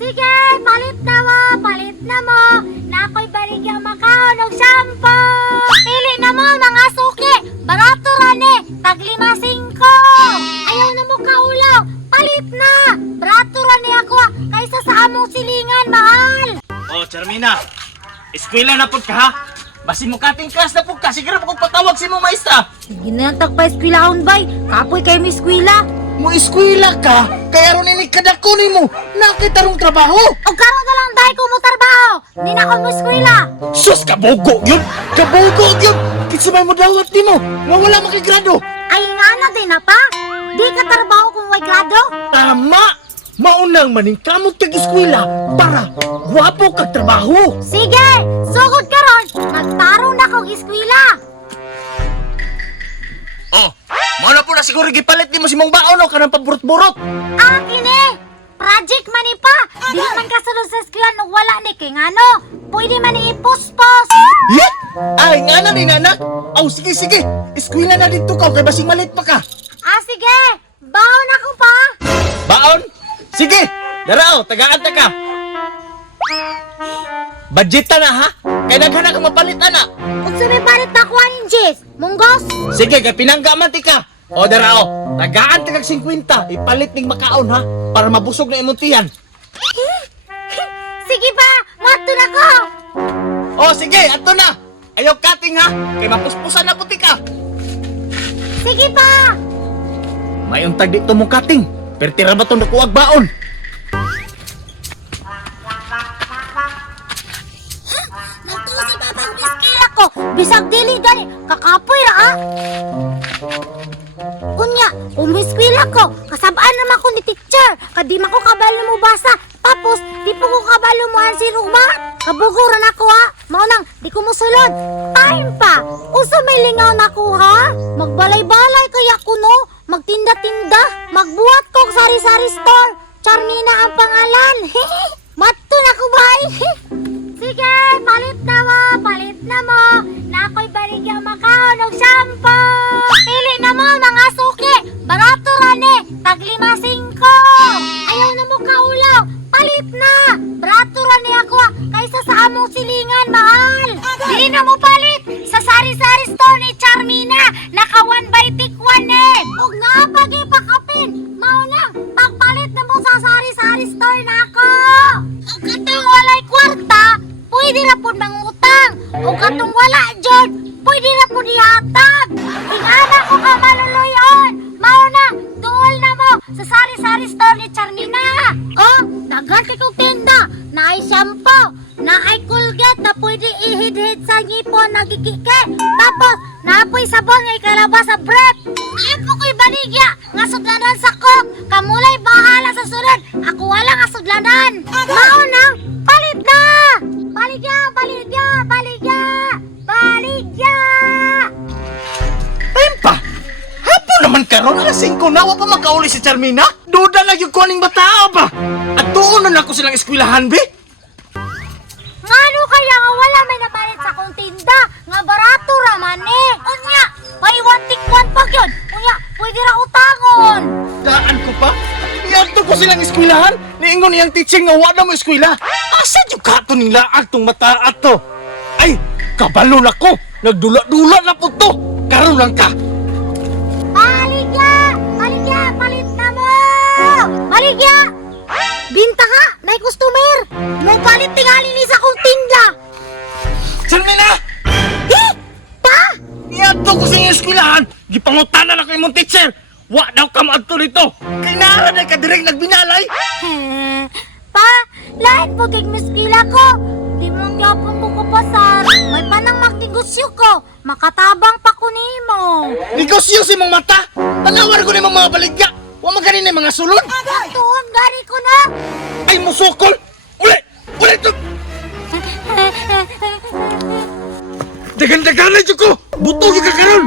Sige, palit na mo, palit na mo. Na ako'y baligyan makaon og shampoo. Pili na mo mga suki. Barato rani, tag 5-5. Ayaw na mo kaulaw, palit na. Barato rani ako kaysa sa among silingan, mahal. Oh, Charmina. Eskwela na pud ka ha. Basi mo kating class na pud ka. Siguro mo kung patawag si mo maestra. Sige na lang tagpa eskwelahon bay. Kapoy kay mi eskwela. Mo eskwela ka. Kaya ron ini kadako nimo. Nakita rong trabaho. O karon na lang dahil ko mo trabaho. Di na ako mo eskwela. Sus, kabogo yun. Kabogo yun. Kisumay mo dawat nimo. Nga wala makigrado. Ay nga na din na pa. Di ka trabaho kung may grado. Tama. Maunang maningkamot kag eskwela para gwapo kag trabaho. Sige, sugod ka ron. Nagtarong na kong eskwela. Oh, mao na po na siguro gipalit nimo si mong baon o kanang paburot-burot. Akin eh. Project man ni pa. Di man kasunod sa eskwela nung wala ni kay ngano. Pwede man ni ipos-pos. Yeah? Ay, nga na rin, anak. Aw, sige, sige. Eskwela na dito ka, kay basing malit pa ka. Ah, sige. Baon ako pa. Baon? Sige, darao, tagaan ta ka. Budget na ha? Kaya naghanap ka mapalit, anak. Kung sumipalit na kuha ng Jess, munggos. Sige, kay pinangga man ti ka. O, darao, tagaan ta kag 50, ipalit ning makaon ha, para mabusog na imong tiyan. Sige pa, mato na ko. O, sige, ato na. Ayaw cutting ha, kay mapuspusan na puti ka. Sige pa. May untag dito mo cutting, pero tira ba itong nakuwag baon? Nagtuo si Papa ang biskila ko. Bisag dili gani, kakapoy ra ah. Kunya, umiskwila ko. Kasabaan naman ko ni teacher. Kadi man ko kabalo mo basa. Tapos, di po ko kabalo mo ang sirugma. Kabuguran ako ha. Maunang, di ko musulod. Time pa. Usa may lingaw na ko ha. Magbalay-balay kaya ko no. Magtinda-tinda. Magbuhat ko og sari-sari store. Charmina ang pangalan. Matto na ko bay. Sige, palit na mo, palit na mo. Na ako'y baligyan makaon og shampoo. Pili na mo mga suki. Barato rani, tag 5-5. Ayaw na mo kaulaw, palit na. Barato rani ako kaysa sa among silingan, mahal. Dili na mo palit sa sari-sari store ni Charmina. Naka 1 by tick 1 eh. Huwag na pagi pakapin. Maunang, pagpalit na mo sa sari-sari store na ako. Ang katong walay kwarta, pwede na po mangutang. O katong wala dyan, pwede na po dihatag. Ingana ko ka maluluyon. Mauna, duol na mo sa sari-sari store ni Charmina. Oh, naghanti kong tinda. Naay shampoo, naay Colgate na pwede ihid-hid sa ngipon na gigike. Tapos, naapoy sabon ngay kalabas sa breath. Naay po ko'y baligya, nga sudlanan sa kok. Kamulay bahala sa sunod. Ako wala nga sudlanan. Mauna, palit na! Baligya! Baligya! Baligya! Baligya! Ayun pa! Hapo naman karon alas 5 na, wa pa makauli si Charmina. Duda na yung kuning batao ba? At doon na ako silang eskwilahan, be? Ngano kaya nga wala may napalit sa kong tinda? Nga barato raman eh. Unya, may 1 tick 1 pag yun. Unya, pwede ra utangon. Daan ko pa? Iadto ko silang eskwilahan. Niingon iyang teaching nga wala mo eskwela. Asa yung kato ning laag tong mata ato? Ay, kabalo na ko. Nagdula-dula na po to. Karon lang ka. Baligya! Baligya! Palit na mo! Baligya! Binta ka! May customer! Mo palit tingali ni sa kong tinda! Charmina! Eh! Pa! Iadto ko sa iyong eskwilahan. Gipangutanan ako imong teacher. Wa daw ka maadto dito. Kay nara na ka direk nagbinalay. Pa! Lahat po kay miskila ko! Di mong yapon ko kapasar! May panang magnegosyo ko! Makatabang pa ko nimo! Negosyo si mong mata. Tanawar ko ni mga baligya. Wa maganin na mga sulod. Tuon gani ko na! Ay musukol. Uli! Uli to! Dagan-dagan na dyan ko! Butugi ka karon!